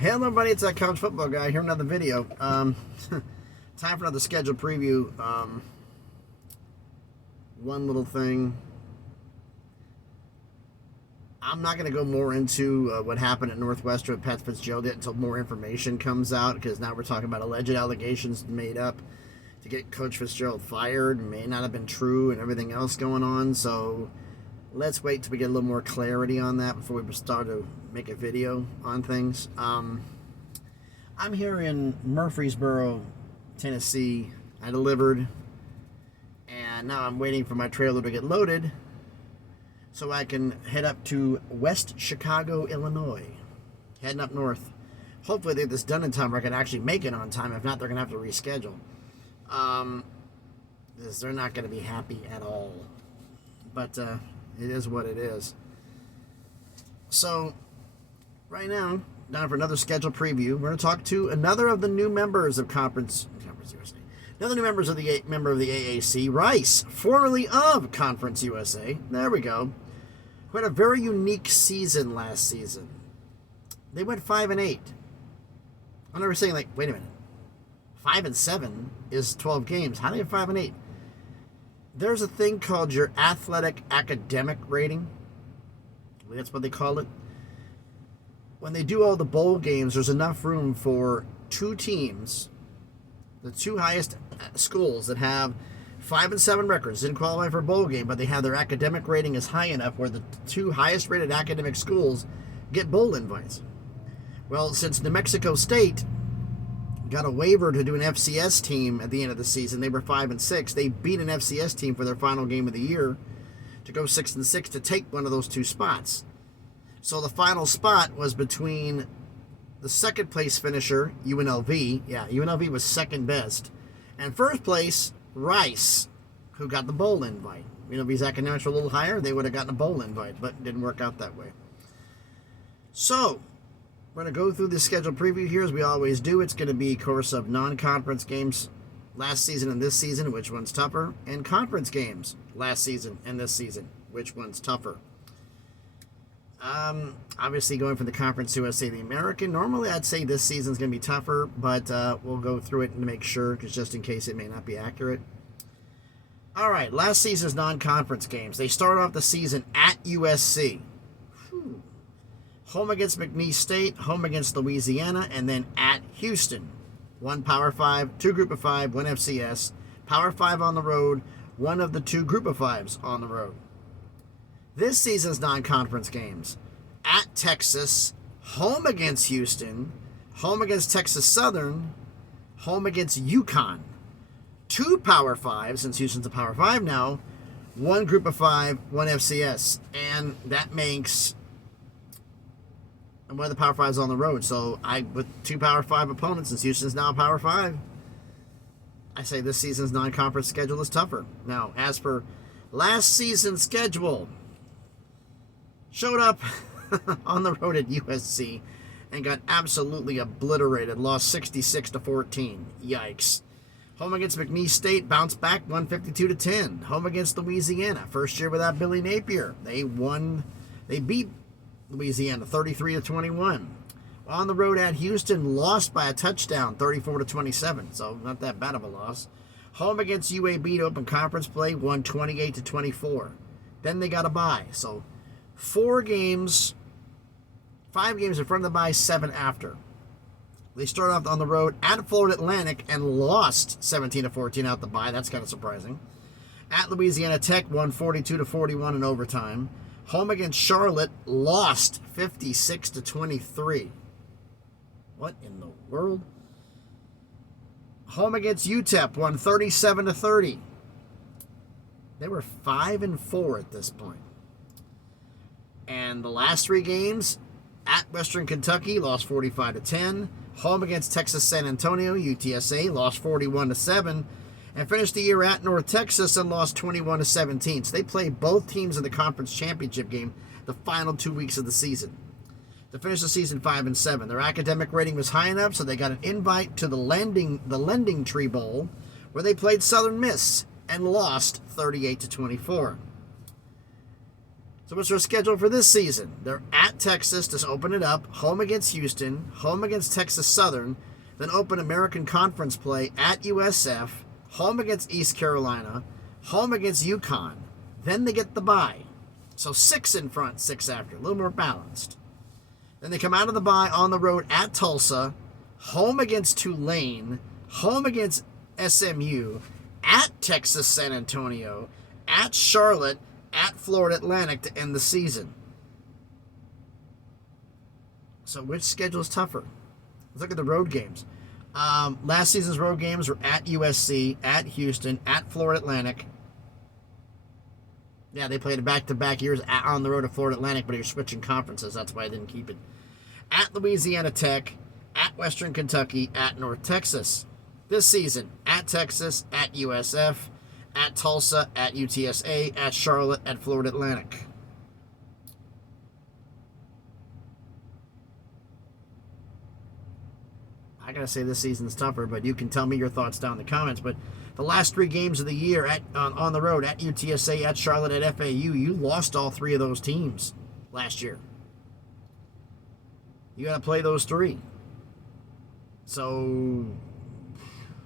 Hello everybody, it's that college football guy here, another video. Time for another schedule preview. One little thing. I'm not going to go more into what happened at Northwestern with Pat Fitzgerald yet until more information comes out, because now we're talking about alleged allegations made up to get Coach Fitzgerald fired. May not have been true and everything else going on, so let's wait till we get a little more clarity on that before we start to make a video on things. I'm here in Murfreesboro, Tennessee. I delivered, and now I'm waiting for my trailer to get loaded so I can head up to West Chicago, Illinois. Heading up north. Hopefully they get this done in time where I can actually make it on time. If not, they're going to have to reschedule. Because they're not going to be happy at all. But it is what it is. So, right now, down for another schedule preview. We're going to talk to another of the new members of Conference USA. Another new member of the AAC, Rice, formerly of Conference USA. There we go. Who had a very unique season last season. They went 5-8. I remember saying, like, wait a minute. 5-7 is 12 games. How do you have 5-8? There's a thing called your athletic academic rating. That's what they call it. When they do all the bowl games, there's enough room for two teams, the two highest schools that have 5-7 records, didn't qualify for a bowl game, but they have their academic rating is high enough where the two highest rated academic schools get bowl invites. Well, since New Mexico State got a waiver to do an FCS team at the end of the season, they were 5-6. They beat an FCS team for their final game of the year to go 6-6 to take one of those two spots. So the final spot was between the second place finisher, UNLV. Yeah, UNLV was second best. And first place, Rice, who got the bowl invite. UNLV's academics were a little higher. They would have gotten a bowl invite, but it didn't work out that way. So, we're going to go through the schedule preview here as we always do. It's going to be a course of non-conference games last season and this season, which one's tougher, and conference games last season and this season, which one's tougher. Obviously going from the Conference USA to the American. Normally I'd say this season's going to be tougher, but we'll go through it to make sure, because just in case it may not be accurate. All right, last season's non-conference games. They started off the season at USC. Home against McNeese State, home against Louisiana, and then at Houston. One Power 5, two Group of 5, one FCS. Power 5 on the road, one of the two Group of 5s on the road. This season's non-conference games. At Texas, home against Houston, home against Texas Southern, home against UConn. Two Power 5, since Houston's a Power 5 now, one Group of 5, one FCS. And that makes one of the Power 5s on the road. So with two Power 5 opponents, since Houston's now a Power 5, I say this season's non-conference schedule is tougher. Now, as for last season's schedule, showed up on the road at USC and got absolutely obliterated. Lost 66-14. Yikes. Home against McNeese State, bounced back 152-10. Home against Louisiana, first year without Billy Napier. They beat Louisiana 33-21. On the road at Houston, lost by a touchdown 34-27. So not that bad of a loss. Home against UAB to open conference play, won 28-24. Then they got a bye. So 5 games in front of the bye, 7 after. They started off on the road at Florida Atlantic and lost 17-14 out the bye. That's kind of surprising. At Louisiana Tech, won 42-41 in overtime. Home against Charlotte, lost 56-23. What in the world? Home against UTEP, won 37-30. They were 5-4 at this point. And the last 3 games, at Western Kentucky, lost 45-10. Home against Texas San Antonio, UTSA, lost 41-7. And finished the year at North Texas and lost 21-17. So they played both teams in the conference championship game the final 2 weeks of the season to finish the season 5-7. Their academic rating was high enough, so they got an invite to the Lending Tree Bowl, where they played Southern Miss and lost 38-24. So what's their schedule for this season? They're at Texas to open it up, home against Houston, home against Texas Southern, then open American Conference play at USF, home against East Carolina, home against UConn. Then they get the bye. So 6 in front, 6 after. A little more balanced. Then they come out of the bye on the road at Tulsa, home against Tulane, home against SMU, at Texas San Antonio, at Charlotte, at Florida Atlantic to end the season. So which schedule is tougher? Let's look at the road games. Last season's road games were at USC, at Houston, at Florida Atlantic. Yeah, they played back-to-back years on the road at Florida Atlantic, but you're switching conferences. That's why I didn't keep it. At Louisiana Tech, at Western Kentucky, at North Texas. This season, at Texas, at USF, at Tulsa, at UTSA, at Charlotte, at Florida Atlantic. I gotta say this season's tougher, but you can tell me your thoughts down in the comments. But the last 3 games of the year on the road, at UTSA, at Charlotte, at FAU, you lost all 3 of those teams last year. You got to play those 3. So,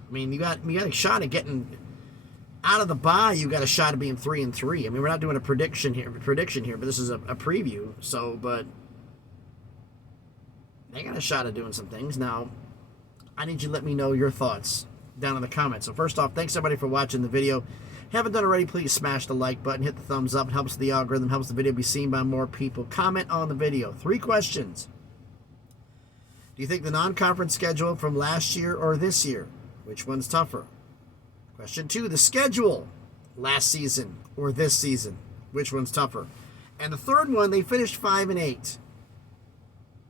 I mean, you got a shot at getting out of the bye. You got a shot at being 3-3. I mean, we're not doing a prediction here, but this is a preview. So, but they got a shot at doing some things. Now, I need you to let me know your thoughts down in the comments. So first off, thanks everybody for watching the video. Haven't done already, please smash the like button, hit the thumbs up. It helps the algorithm, helps the video be seen by more people. Comment on the video. 3 questions. Do you think the non-conference schedule from last year or this year? Which one's tougher? Question 2, the schedule last season or this season? Which one's tougher? And the third one, they finished 5-8.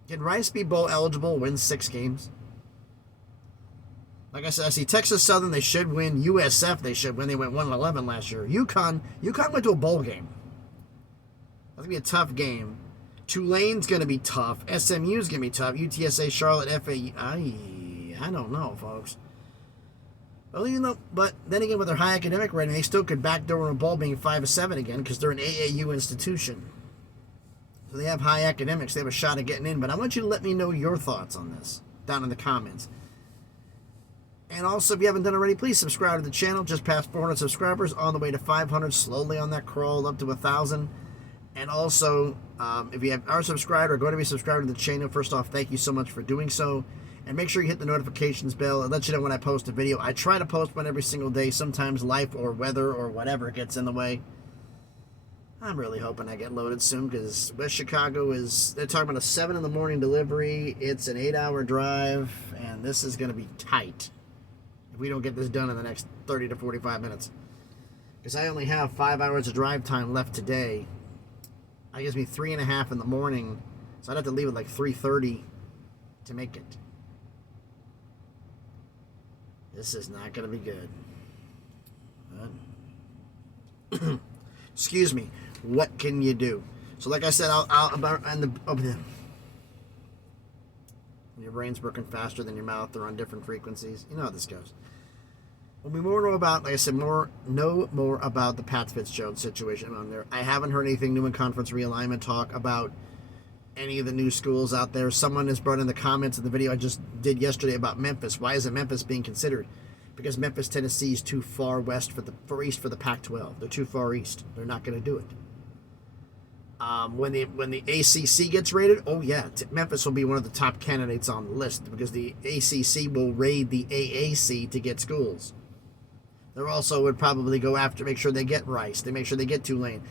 Can Rice be bowl eligible, win 6 games? Like I said, I see Texas Southern, they should win. USF, they should win. They went 1-11 last year. UConn went to a bowl game. That's going to be a tough game. Tulane's going to be tough. SMU's going to be tough. UTSA, Charlotte, FAU. I don't know, folks. Well, you know, but then again, with their high academic rating, they still could backdoor in a bowl being 5-7 again because they're an AAU institution. So they have high academics. They have a shot at getting in. But I want you to let me know your thoughts on this down in the comments. And also, if you haven't done already, please subscribe to the channel. Just past 400 subscribers, on the way to 500, slowly on that crawl up to 1,000. And also, if you are subscribed or going to be subscribed to the channel, first off, thank you so much for doing so. And make sure you hit the notifications bell. It lets you know when I post a video. I try to post one every single day. Sometimes life or weather or whatever gets in the way. I'm really hoping I get loaded soon because West Chicago they're talking about a 7 in the morning delivery. It's an 8-hour drive, and this is going to be tight if we don't get this done in the next 30 to 45 minutes. Because I only have 5 hours of drive time left today. That gives me 3.5 in the morning, so I'd have to leave at like 3:30 to make it. This is not going to be good. Excuse me. What can you do? So, like I said, your brain's working faster than your mouth. They're on different frequencies. You know how this goes. When we more know about, like I said, know more about the Pat Fitzgerald situation on there. I haven't heard anything new in conference realignment talk about any of the new schools out there. Someone has brought in the comments of the video I just did yesterday about Memphis. Why isn't Memphis being considered? Because Memphis, Tennessee is too far west for east for the Pac-12. They're too far east. They're not going to do it. When the ACC gets rated, oh yeah, Memphis will be one of the top candidates on the list because the ACC will raid the AAC to get schools. They also would probably go after, make sure they get Rice. They make sure they get Tulane.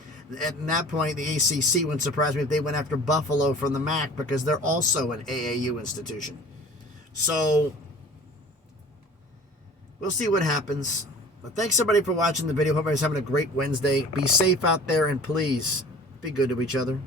At that point, the ACC wouldn't surprise me if they went after Buffalo from the MAC because they're also an AAU institution. So, we'll see what happens. But thanks everybody for watching the video. Hope everybody's having a great Wednesday. Be safe out there and please be good to each other.